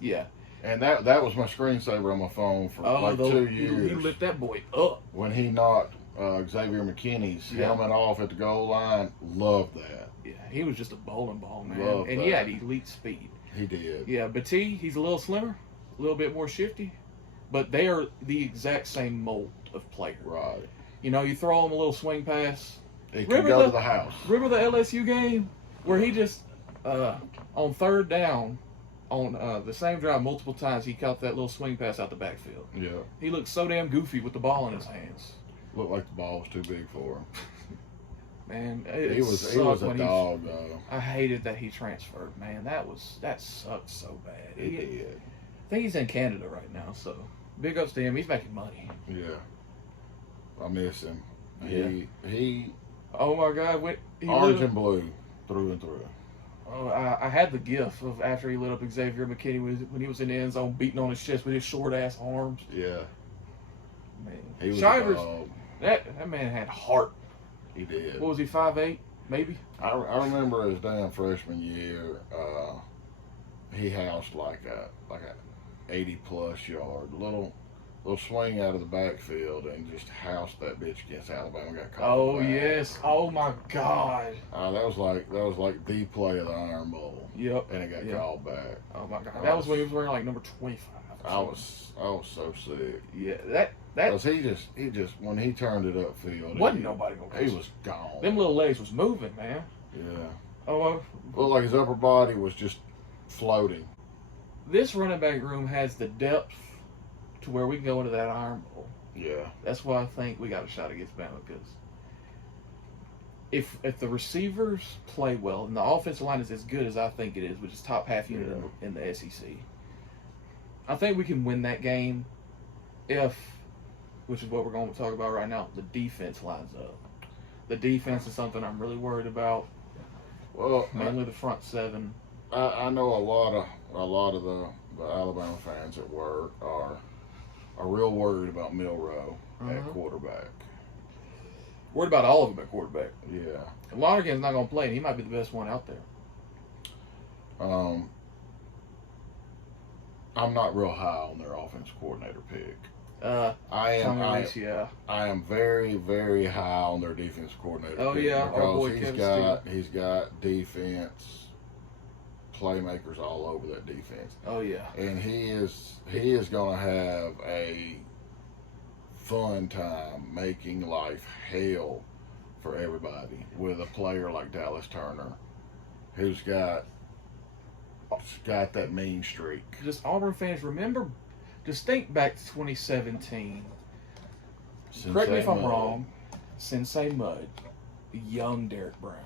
Yeah. And that was my screensaver on my phone for 2 years. He lit that boy up. When he knocked Xavier McKinney's helmet off at the goal line, loved that. Yeah, he was just a bowling ball, man. Loved and that. he had elite speed. He did. Yeah, Batty, he's a little slimmer, a little bit more shifty, but they are the exact same mold of player. Right. You throw him a little swing pass. He can go to the house. Remember the LSU game where he just, on third down, on the same drive multiple times, he caught that little swing pass out the backfield. Yeah. He looked so damn goofy with the ball in his hands. Looked like the ball was too big for him. Man, he was a dog, though. I hated that he transferred, man. That sucked so bad. It did. I think he's in Canada right now, so big ups to him. He's making money. Yeah. I miss him. Yeah. He Oh my God! Orange and blue, through and through. Oh, I had the gif of after he lit up Xavier McKinney when he was in the end zone beating on his chest with his short ass arms. Yeah. Man, He was Shivers, a dog. that man had heart. He did. What was he, 5'8", maybe? I remember his damn freshman year. He housed like a 80+ yard little swing out of the backfield and just housed that bitch against Alabama. Got caught. Oh yes! Oh my God! That was like the play of the Iron Bowl. Yep. And it got called back. Oh my God! That was when he was wearing like number 25. I was so sick. Yeah, that. Cause he just when he turned it upfield, wasn't nobody gonna catch he it. was gone. Them little legs was moving, man. Yeah. Oh, Looked like his upper body was just floating. this running back room has the depth to where we can go into that Iron Bowl. Yeah. That's why I think we got a shot against Bama, because if the receivers play well and the offensive line is as good as I think it is, which is top half unit in the SEC, I think we can win that game if, which is what we're going to talk about right now, the defense lines up. The defense is something I'm really worried about. Well, mainly the front seven. I know a lot of the Alabama fans at work are real worried about Milroe at quarterback. Worried about all of them at quarterback. Yeah. Lonergan's not going to play, and he might be the best one out there. I'm not real high on their offensive coordinator pick. I am very, very high on their defensive coordinator. Oh pick yeah, our boy because he's got defense playmakers all over that defense. Oh yeah, and he is going to have a fun time making life hell for everybody with a player like Dallas Turner, who's got that mean streak. Just Auburn fans, remember. Just think back to 2017. Correct me if I'm wrong. Sensei Mud, young Derek Brown,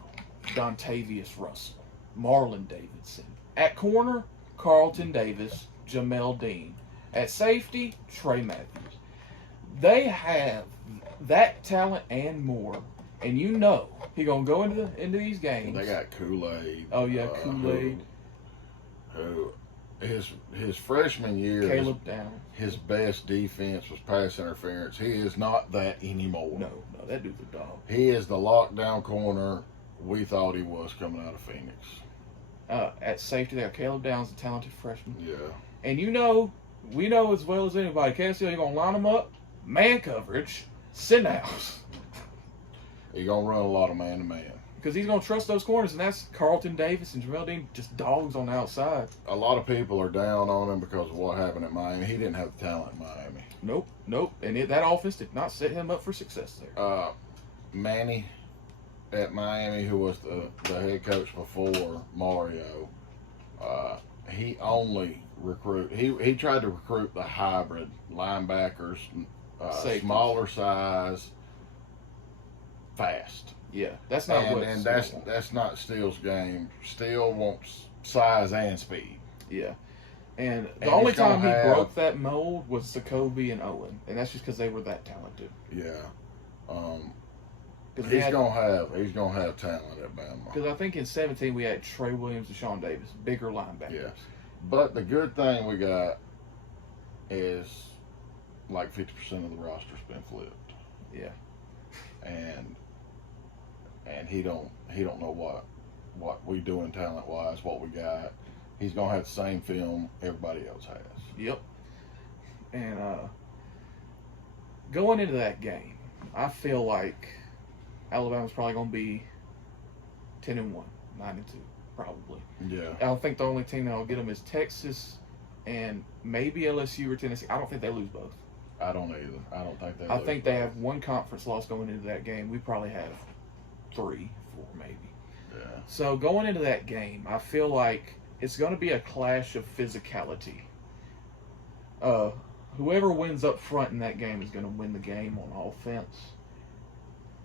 Dontavius Russell, Marlon Davidson. At corner, Carlton Davis, Jamel Dean. At safety, Trey Matthews. They have that talent and more. And you know he's going to go into these games. They got Kool-Aid. Oh, yeah, Kool-Aid. Who his freshman year, Caleb Down. His best defense was pass interference. He is not that anymore. No, that dude's a dog. He is the lockdown corner we thought he was coming out of Phoenix. At safety, there, Caleb Down's a talented freshman. Yeah. And we know as well as anybody, KSL, you're going to line them up, man coverage, sit downs. He's going to run a lot of man-to-man. Because he's going to trust those corners, and that's Carlton Davis and Jamel Dean, just dogs on the outside. A lot of people are down on him because of what happened at Miami. He didn't have the talent in Miami. Nope. And that offense did not set him up for success there. Manny at Miami, who was the head coach before Mario, he only he tried to recruit the hybrid linebackers, smaller size, fast. Yeah, that's not that's not Steele's game. Steele wants size and speed. Yeah, and the only time he broke that mold was Jacoby and Owen, and that's just because they were that talented. Yeah, he's gonna have talent at Bama. Because I think in 17 we had Trey Williams and Sean Davis, bigger linebackers. Yeah, but the good thing we got is like 50% of the roster's been flipped. Yeah, and he don't know what we doing talent wise, what we got. He's gonna have the same film everybody else has. Yep. And going into that game, I feel like Alabama's probably gonna be 10-1, 9-2, probably. Yeah. I think the only team that'll get them is Texas and maybe LSU or Tennessee. I don't think they lose both. I don't either. I don't think they. I think they have one conference loss going into that game. We probably have 3, 4, maybe. Yeah. So going into that game, I feel like it's going to be a clash of physicality. Whoever wins up front in that game is going to win the game on offense.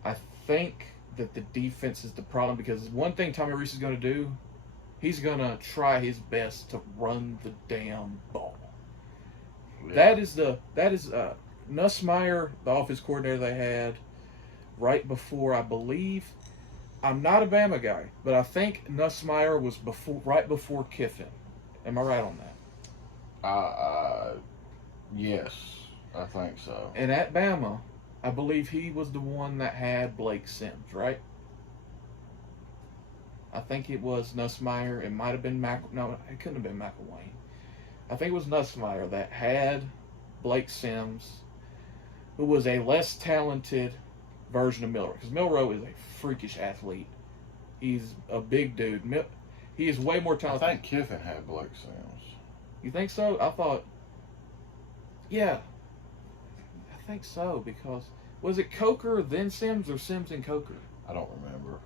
I think that the defense is the problem, because one thing Tommy Rees is going to do, he's going to try his best to run the damn ball. Yeah. That is Nussmeier, the offense coordinator they had, right before, I believe. I'm not a Bama guy, but I think Nussmeier was right before Kiffin. Am I right on that? Yes, I think so. And at Bama, I believe he was the one that had Blake Sims, right? I think it was Nussmeier. It might have been No, it couldn't have been McElwain. I think it was Nussmeier that had Blake Sims, who was a less talented version of Milroe. Because Milroe is a freakish athlete. He's a big dude. He is way more I talented. think Kiffin had Blake Sims. You think so? I thought, yeah, I think so. Because was it Coker then Sims or Sims and Coker? I don't remember.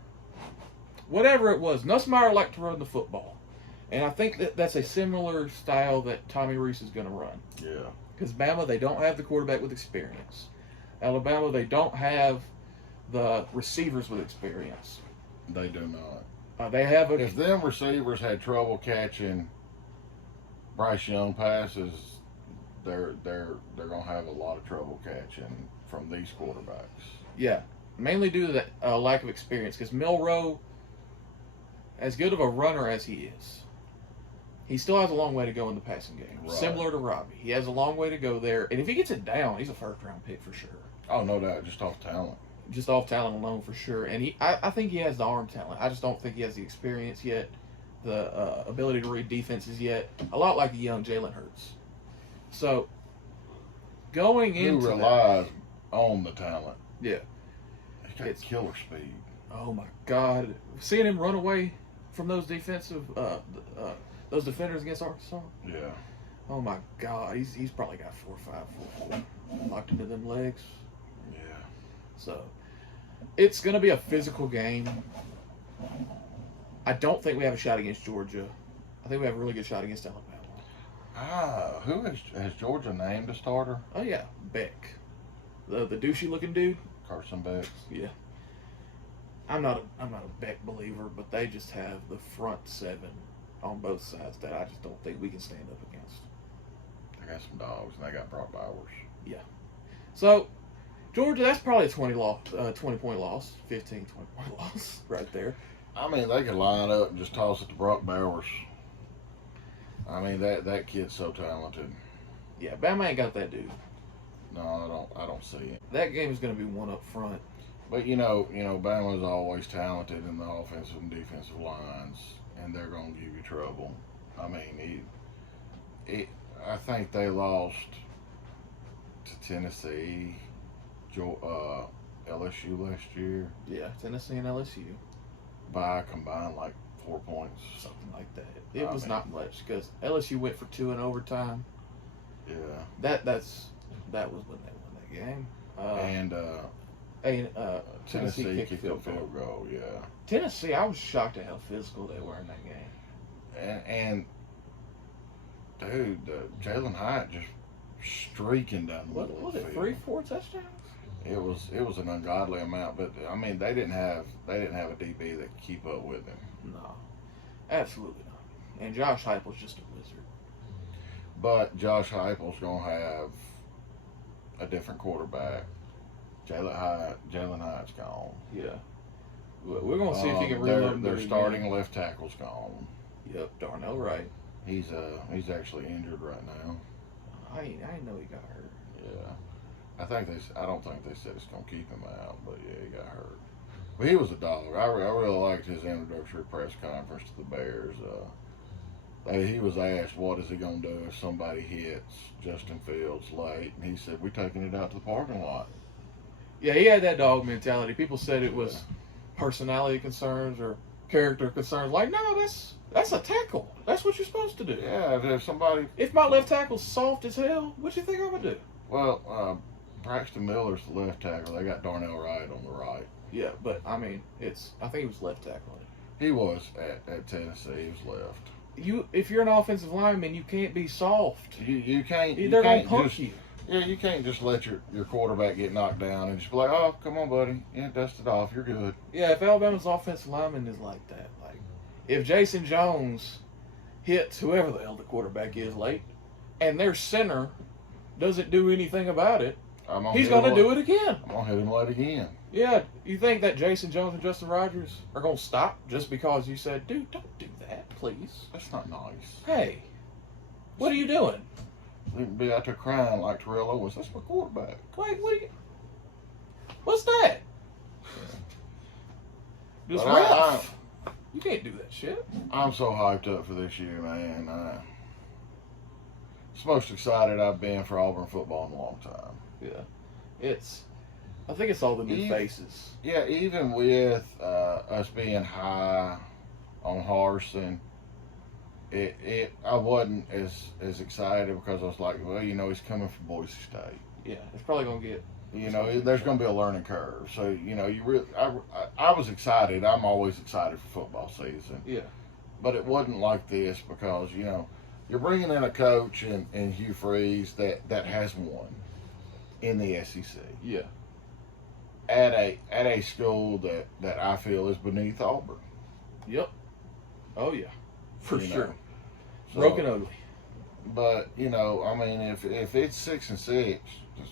Whatever it was, Nussmeier liked to run the football. And I think that's a similar style that Tommy Rees is going to run. Yeah. Because Bama, they don't have the quarterback with experience. Alabama, they don't have the receivers with experience. They do not. They have If them receivers had trouble catching Bryce Young passes, they're gonna have a lot of trouble catching from these quarterbacks. Yeah, mainly due to that lack of experience. Because Milroe, as good of a runner as he is, he still has a long way to go in the passing game. Right. Similar to Robbie, he has a long way to go there. And if he gets it down, he's a first-round pick for sure. Oh, no doubt, just off talent. Just off talent alone for sure. And I think he has the arm talent. I just don't think he has the experience yet, the ability to read defenses yet. A lot like the young Jalen Hurts. So, going into Who relies on the talent. Yeah. He's got killer speed. Oh my God! Seeing him run away from those those defenders against Arkansas. Yeah. Oh my God! He's probably got 4.5, 4.4 locked into them legs. Yeah. So, it's going to be a physical game. I don't think we have a shot against Georgia. I think we have a really good shot against Alabama. Who has Georgia named a starter? Oh yeah, Beck, the douchey looking dude. Carson Beck. Yeah. I'm not a Beck believer, but they just have the front seven on both sides that I just don't think we can stand up against. They got some dogs, and they got Brock Bowers. Yeah. So, Georgia, that's probably a 20-point loss, 15, 20-point loss right there. I mean, they could line up and just toss it to Brock Bowers. I mean, that kid's so talented. Yeah, Bama ain't got that dude. No, I don't see it. That game is going to be one up front. But Bama's always talented in the offensive and defensive lines, and they're going to give you trouble. I mean, I think they lost to Tennessee, LSU last year. Yeah, Tennessee and LSU. By combined like 4 points. Something like that. It was not much because LSU went for 2 in overtime. Yeah. That was when they won that game. Tennessee kicked a field goal. Yeah. Tennessee, I was shocked at how physical they were in that game. And dude, Jalen Hyatt just streaking down the middle of the field. 3-4 touchdowns? It was an ungodly amount, but I mean they didn't have a DB that could keep up with him. No, absolutely not. And Josh Heupel's just a wizard. But Josh Heupel's gonna have a different quarterback. Jalen Hyatt's gone. Yeah, we're gonna see if he can reload. Their starting left tackle's gone. Yep, Darnell Wright. He's actually injured right now. I didn't know he got hurt. Yeah. I don't think they said it's gonna keep him out, but yeah, he got hurt. But he was a dog. I really liked his introductory press conference to the Bears. He was asked, what is he gonna do if somebody hits Justin Fields late? And he said, we're taking it out to the parking lot. Yeah, he had that dog mentality. People said it was personality concerns or character concerns. Like, no, that's a tackle. That's what you're supposed to do. Yeah, if my left tackle's soft as hell, what you think I'm gonna do? Well, Braxton Miller's the left tackle. They got Darnell Wright on the right. Yeah, but I mean, I think he was left tackling. He was at Tennessee. He was left. If you're an offensive lineman, you can't be soft. You can't. They're gonna punk you. Yeah, you can't just let your quarterback get knocked down and just be like, oh, come on, buddy. Yeah, dust it off. You're good. Yeah, if Alabama's offensive lineman is like that, like if Jason Jones hits whoever the hell the quarterback is late, and their center doesn't do anything about it, He's going to do it again. I'm going to hit him late again. Yeah, you think that Jason Jones and Justin Rogers are going to stop just because you said, dude, don't do that, please? That's not nice. Hey, what are you doing? You'd be out there crying like Terrell Owens. That's my quarterback. Like, what's that? Just But ref. You can't do that shit. I'm so hyped up for this year, man. It's the most excited I've been for Auburn football in a long time. Yeah, I think it's all the new faces. Yeah, even with us being high on Harsin, I wasn't as excited because I was like, well, you know, he's coming from Boise State. Yeah, it's probably gonna get. You know, there's going to be a learning curve. So, you know, I was excited. I'm always excited for football season. Yeah. But it wasn't like this because, you know, you're bringing in a coach in Hugh Freeze that has won in the SEC. Yeah. At a school that I feel is beneath Auburn. Yep. Oh, yeah. For you sure. So, Broken ugly. But, you know, I mean, if it's 6-6, it's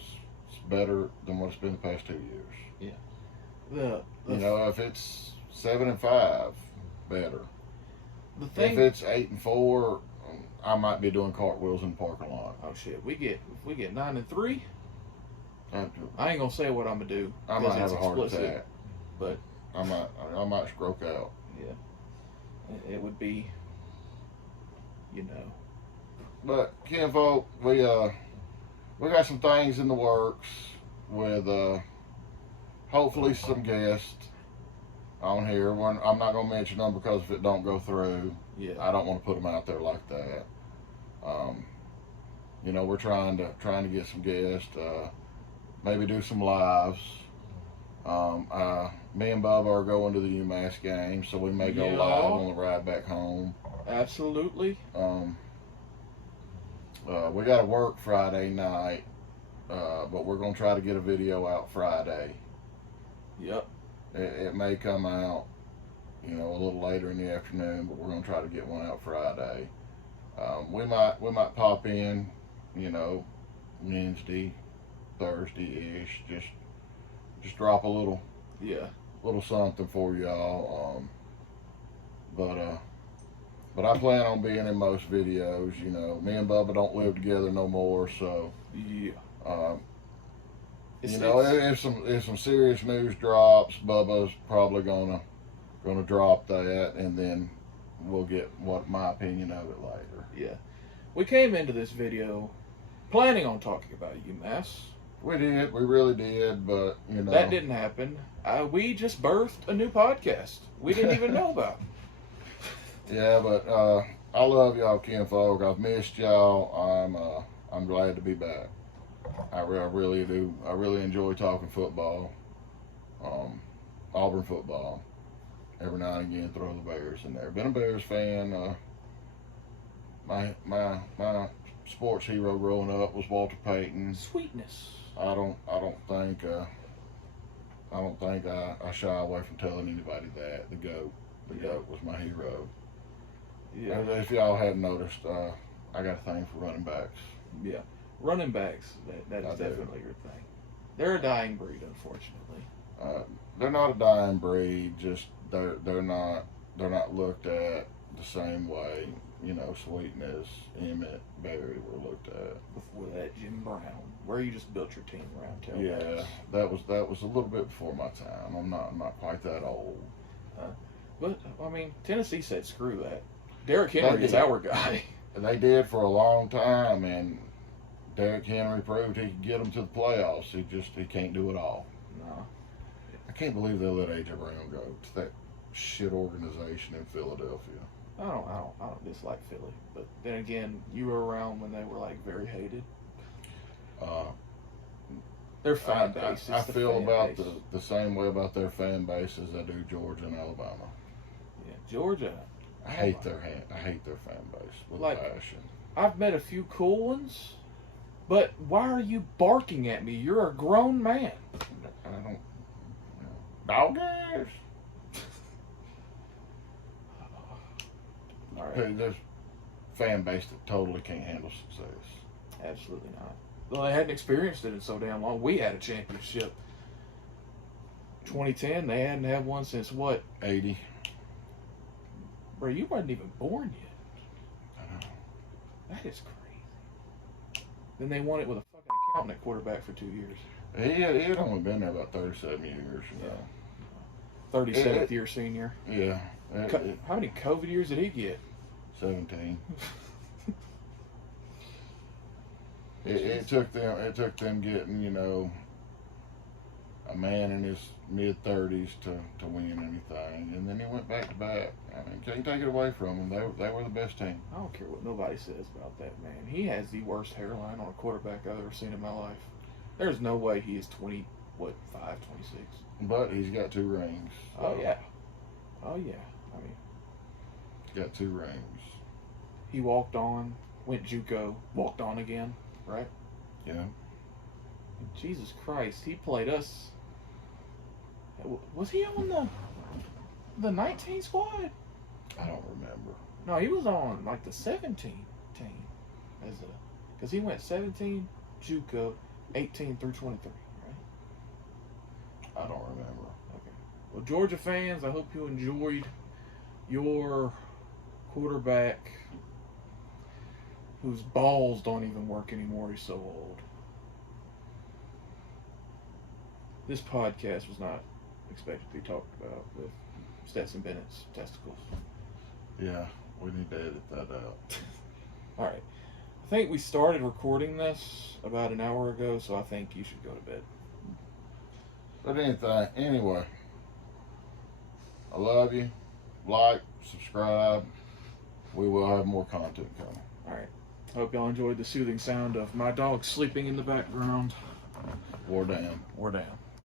better than what it's been the past 2 years. Yeah. You know, if it's 7-5, better. The thing. If it's 8-4, I might be doing cartwheels in the parking lot. Oh shit! If we get 9-3, I ain't gonna say what I'm gonna do. I might have a heart attack. But I might stroke out. Yeah. It would be. You know. But Kinfolk, we got some things in the works with hopefully some guests on here. I'm not gonna mention them because if it don't go through, I don't want to put them out there like that. You know, we're trying to get some guests, maybe do some lives. Me and Bubba are going to the UMass game, so we may go live on the ride back home. Absolutely. We got to work Friday night, but we're going to try to get a video out Friday. Yep. It may come out, you know, a little later in the afternoon, but we're going to try to get one out Friday. We might pop in, you know, Wednesday, Thursday-ish, just drop a little something for y'all. But I plan on being in most videos. You know, me and Bubba don't live together no more, so yeah. You know, if some serious news drops, Bubba's probably gonna drop that, and then we'll get what my opinion of it later. Yeah, we came into this video planning on talking about UMass. We did, we really did, but you know that didn't happen. We just birthed a new podcast we didn't even know about. Yeah, but I love y'all, Kinfolk. I've missed y'all. I'm glad to be back. I really do. I really enjoy talking football, Auburn football. Every now and again, throw the Bears in there. Been a Bears fan. My sports hero growing up was Walter Payton. Sweetness. I don't think I shy away from telling anybody that the GOAT was my hero. Yeah. If y'all hadn't noticed, I got a thing for running backs. Yeah. Running backs, that is definitely your thing. They're a dying breed, unfortunately. They're not a dying breed. Just they're not looked at the same way. You know, Sweetness, Emmett, Barry were looked at. Before that, Jim Brown, where you just built your team around tailbacks. Yeah, that was a little bit before my time. I'm not quite that old. But I mean, Tennessee said screw that. Derrick Henry is our guy. They did for a long time, and Derrick Henry proved he could get them to the playoffs. He can't do it all. No. I can't believe they let A.J. Brown go to that shit organization in Philadelphia. I don't dislike Philly, but then again, you were around when they were like very hated. Their fan base. I feel about the same way about their fan base as I do Georgia and Alabama. Yeah, Georgia. I hate their fan base with passion. I've met a few cool ones, but why are you barking at me? You're a grown man. I don't. Doggers. All right. There's fan base that totally can't handle success. Absolutely not. Well, they hadn't experienced it in so damn long. We had a championship. 2010, they hadn't had one since what? 80. Bro, you wasn't even born yet. I know. That is crazy. Then they won it with a fucking accountant at quarterback for 2 years. He had only been there about 37 years, you know. 37th year senior. Yeah. How many COVID years did he get? 17. It took them getting, you know, a man in his mid-30s to win anything, and then he went back to back. I mean, can't take it away from him. They were the best team. I don't care what nobody says about that man. He has the worst hairline on a quarterback I've ever seen in my life. There's no way he is 26. But he's got 2 rings. So Oh yeah. I mean, got 2 rings. he walked on, went JUCO, walked on again, right? Yeah. Jesus Christ, he played us. Was he on the 19 squad? I don't remember. No, he was on like the 17 team because he went 17 JUCO, 18 through 23, right? I don't remember. Okay. Well, Georgia fans, I hope you enjoyed your quarterback whose balls don't even work anymore. He's so old. This podcast was not expected to be talked about with Stetson Bennett's testicles. Yeah, we need to edit that out. All right. I think we started recording this about an hour ago, so I think you should go to bed. But anyway, I love you. Like, subscribe. We will have more content coming. All right. Hope y'all enjoyed the soothing sound of my dog sleeping in the background. War down. We're down.